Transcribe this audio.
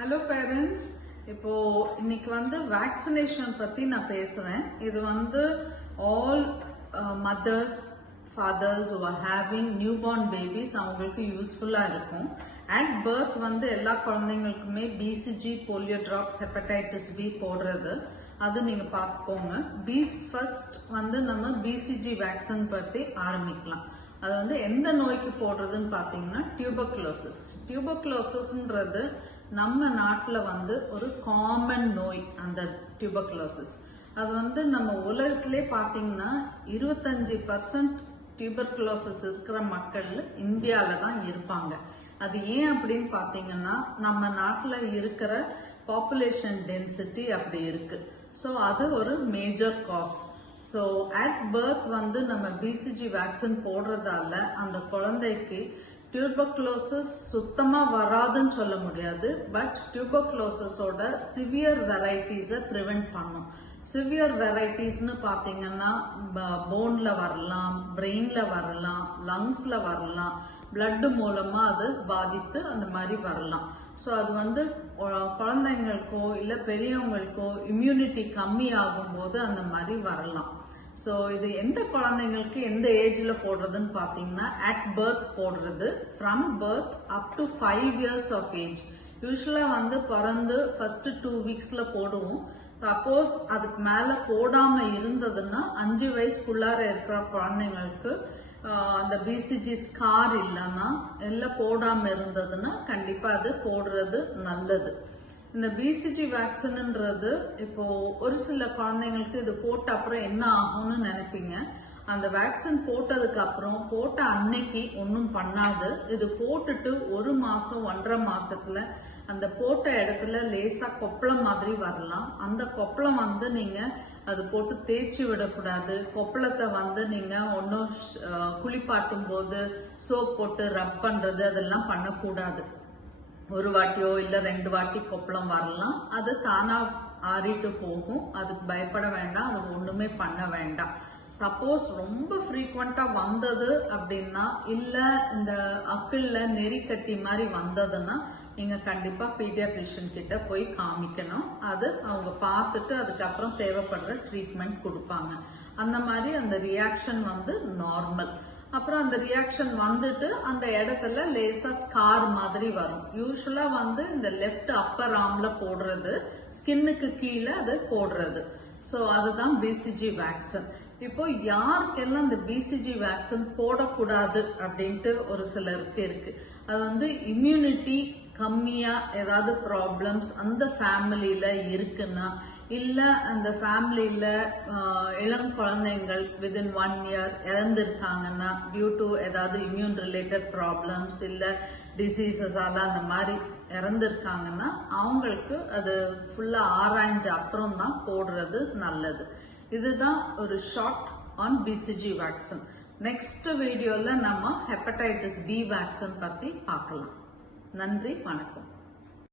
Hello parents. இப்போ இன்னைக்கு vaccination பத்தி நான் பேசுறேன். இது all mothers, fathers who are having newborn babies அவங்களுக்கு யூஸ்ஃபுல்லா இருக்கும். At birth எல்லா குழந்தைகளுக்குமே BCG, polio drops, hepatitis B போடுறது அது நீங்க பாத்துக்கோங்க. ஃபர்ஸ்ட் நம்ம BCG வேக்சின் பத்தி ஆரம்பிக்கலாம். அது எந்த நோய்க்கு போடுறதுன்னு பாத்தீங்கன்னா டியூபர்குலோசிஸ். டியூபர்குலோசிஸ்ன்றது நம்ம நாட்டுல ஒரு காமன் நோய். அந்த டியூபர்குலோசிஸ் அது நம்ம உலகத்திலே பாத்தீங்கன்னா 25% டியூபர்குலோசிஸ் இருக்கிற மக்கள் இந்தியால தான் இருப்பாங்க. அது ஏன் அப்படின்னு பாத்தீங்கன்னா நம்ம நாட்டுல இருக்கிற பாப்புலேஷன் டென்சிட்டி அப்படி இருக்கு. ஸோ அது ஒரு major cos. So at birth நம்ம BCG வேக்சின் போடுறதால அந்த குழந்தைக்கு டியூபர்குலோசிஸ் சுத்தமா வராதுன்னு சொல்ல முடியாது. பட் டியூபர்குலோசிஸோட சிவியர் வெரைட்டிஸை ப்ரிவென்ட் பண்ணும். சிவியர் வெரைட்டிஸ்னு பாத்தீங்கன்னா போன்ல வரலாம், பிரெயின்ல வரலாம், லங்ஸ்ல வரலாம், பிளட் மூலமா அது பாதித்து அந்த மாதிரி வரலாம். ஸோ அது குழந்தைங்களுக்கோ இல்ல பெரியவங்களுக்கோ இம்யூனிட்டி கம்மி ஆகும் போது அந்த மாதிரி வரலாம். ஸோ இது எந்த குழந்தைங்களுக்கு எந்த ஏஜ்ல போடுறதுன்னு பாத்தீங்கன்னா அட் பர்த் போடுறது, from birth up to 5 years of age. யூஸ்வலா பிறந்து ஃபர்ஸ்ட் 2 weeksல போடுவோம். சப்போஸ் அதுக்கு மேல போடாம இருந்ததுன்னா 5 வயசுக்குள்ளார இருக்கிற குழந்தைங்களுக்கு அந்த BCG ஸ்கார் இல்லைன்னா எல்லாம் போடாம இருந்ததுன்னா கண்டிப்பா அது போடுறது நல்லது. இந்த BCG வேக்சின்ன்றது இப்போ ஒரு சில குழந்தைங்களுக்கு இது போட்ட அப்புறம் என்ன ஆகும்னு நினைப்பீங்க. அந்த வேக்சின் போட்டதுக்கு அப்புறம் போட்ட அன்னைக்கு ஒன்னும் பண்ணாது. இது போட்டுட்டு 1 மாசம் 1.5 மாசத்துல அந்த போட்ட இடத்துல லேசா கொப்பளம் மாதிரி வரலாம். அந்த கொப்பளம் நீங்க அது போட்டு தேய்ச்சி விடக்கூடாது. கொப்பளத்தை நீங்க ஒன்னும் குளிப்பாட்டும் போது சோப் போட்டு ரப் பண்றது அதெல்லாம் பண்ணக்கூடாது. 1 வாட்டியோ இல்ல 2 வாட்டி கொப்பளம் வரலாம். அது தானா ஆறிட்டு போகும். அதுக்கு பயப்பட வேண்டாம். அது ஒண்ணுமே பண்ண வேண்டாம். சப்போஸ் ரொம்ப ஃப்ரீக்வெண்டா வந்தது அப்படின்னா இல்ல இந்த அக்கிள்ல நெறி கட்டி மாதிரி வந்ததுன்னா நீங்க கண்டிப்பா பீடியாட்ரிஷியன் கிட்ட போய் காமிக்கணும். அது அவங்க பார்த்துட்டு அதுக்கப்புறம் தேவைப்படுற ட்ரீட்மெண்ட் கொடுப்பாங்க. அந்த மாதிரி அந்த ரியாக்ஷன் நார்மல். அப்புறம் அந்த ரியாக்ஷன் வந்துட்டு அந்த இடத்துல லேசா ஸ்கார் மாதிரி வரும். யூஸ்வலா இந்த லெஃப்ட் அப்பர் ஆர்ம்ல போடுறது, ஸ்கின்னுக்கு கீழே அது போடுறது. ஸோ அதுதான் BCG வேக்சின். இப்போ யாருக்கெல்லாம் இந்த BCG வேக்சின் போடக்கூடாது அப்படின்ட்டு ஒரு சிலருக்கு இருக்கு. அது இம்யூனிட்டி கம்மியா ஏதாவது ப்ராப்ளம்ஸ் அந்த ஃபேமிலியில இருக்குன்னா இல்ல அந்த ஃபேமிலியில இளம் குழந்தைங்கள் வித்தின் 1 year இறந்துருக்காங்கன்னா டியூ டு ஏதாவது இம்யூன் ரிலேட்டட் ப்ராப்ளம்ஸ் இல்ல டிசீசஸால அந்த மாதிரி இறந்துருக்காங்கன்னா அவங்களுக்கு அது ஃபுல்லா ஆராய்ஞ்ச அப்புறம் தான் போடுறது நல்லது. இதுதான் ஒரு shot on BCG vaccine. Next வீடியோல நம்ம ஹெப்படைட்டிஸ் B வேக்சின் பத்தி பார்க்கலாம். நன்றி, வணக்கம்.